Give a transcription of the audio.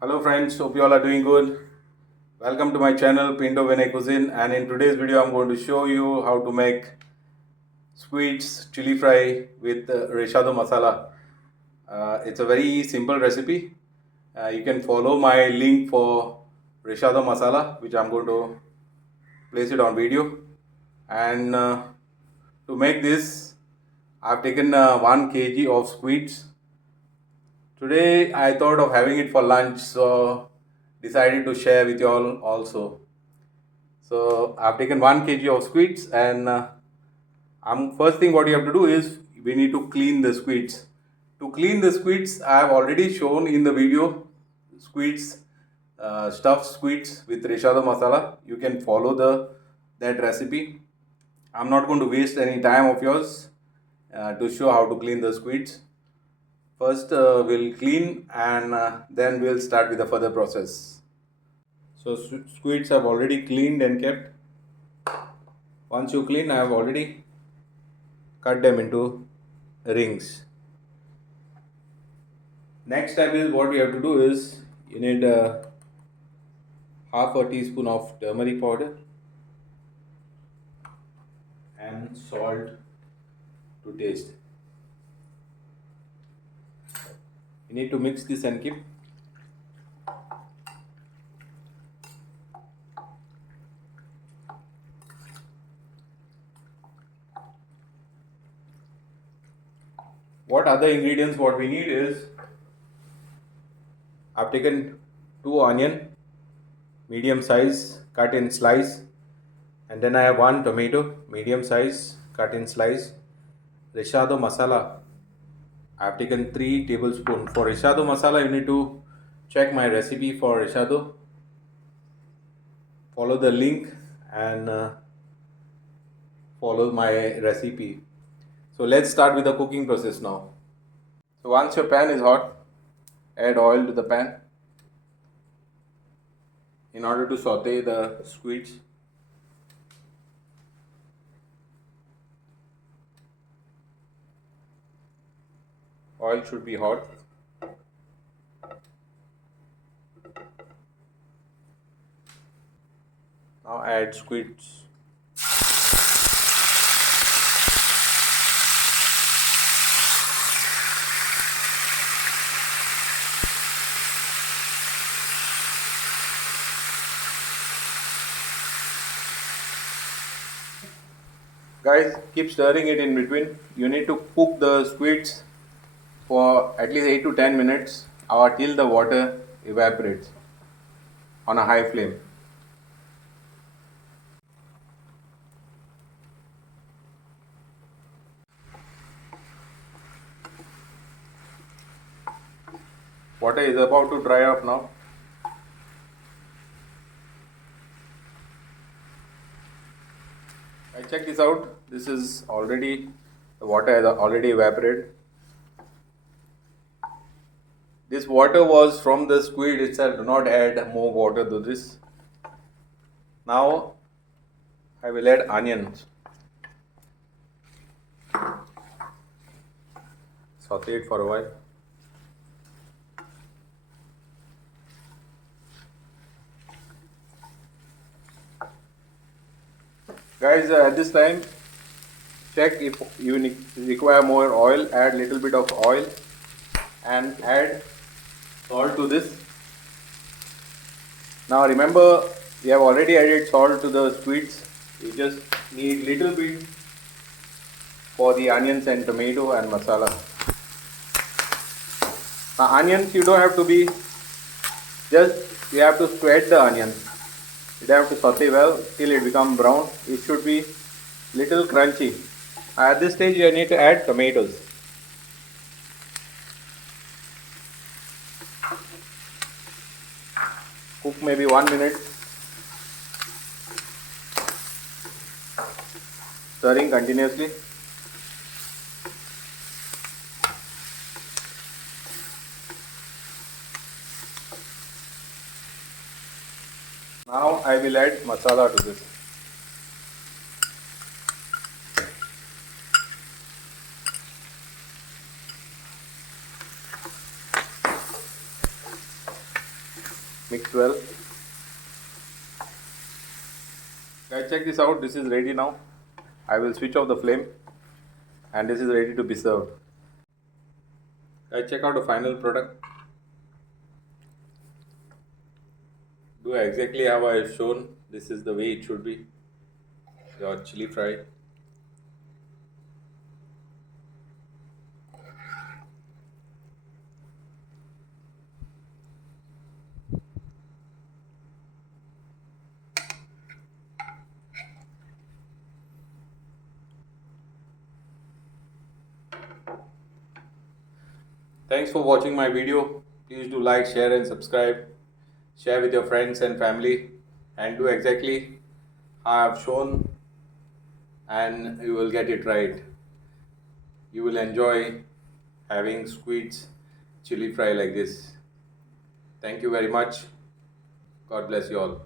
Hello friends, hope you all are doing good. Welcome to my channel Pinto Cuisine, and in today's video I'm going to show you how to make squids chili fry with Rechado Masala. It's a very simple recipe. You can follow my link for Rechado Masala, which I'm going to place it on video. And to make this, I've taken 1 kg of squids. Today I thought of having it for lunch, so decided to share with you all also. So I've taken 1 kg of squids, and first thing what you have to do is we need to clean the squids. To clean the squids, I have already shown in the video squids, stuffed squids with Rechado Masala. You can follow that recipe. I'm not going to waste any time of yours to show how to clean the squids. First we'll clean, and then we'll start with the further process. So squids I've already cleaned and kept. Once you clean, I have already cut them into rings. Next step is what you have to do is you need half a teaspoon of turmeric powder and salt to taste. You need to mix this and keep. What other ingredients what we need is I've taken 2 onion medium size cut in slice, and then I have 1 tomato medium size cut in slice. Rechado masala, I've taken 3 tablespoons. For Rechado masala you need to check my recipe for Rechado. Follow the link and follow my recipe. So let's start with the cooking process now. So once your pan is hot, add oil to the pan in order to saute the squids. Oil should be hot. Now add squids. Guys, keep stirring it in between. You need to cook the squids for at least 8 to 10 minutes or till the water evaporates on a high flame. Water is about to dry up now. I check this out. This is already, the water has already evaporated. This water was from the squid itself. Do not add more water to this. Now I will add onions. Saute it for a while. Guys, at this time, check if you require more oil. Add little bit of oil and add salt to this. Now remember, we have already added salt to the squids. You just need little bit for the onions and tomato and masala. Now onions, you don't have to be, just you have to spread the onions. You have to saute well till it becomes brown. It should be little crunchy. At this stage you need to add tomatoes. Cook maybe 1 minute, stirring continuously. Now I will add masala to this. Mix well. Guys, check this out. This is ready now. I will switch off the flame and this is ready to be served. Guys, check out the final product. Do exactly how I have shown. This is the way it should be. Your chili fry. Thanks for watching my video. Please do like, share and subscribe. Share with your friends and family and do exactly how I have shown and you will get it right. You will enjoy having squids chili fry like this. Thank you very much. God bless you all.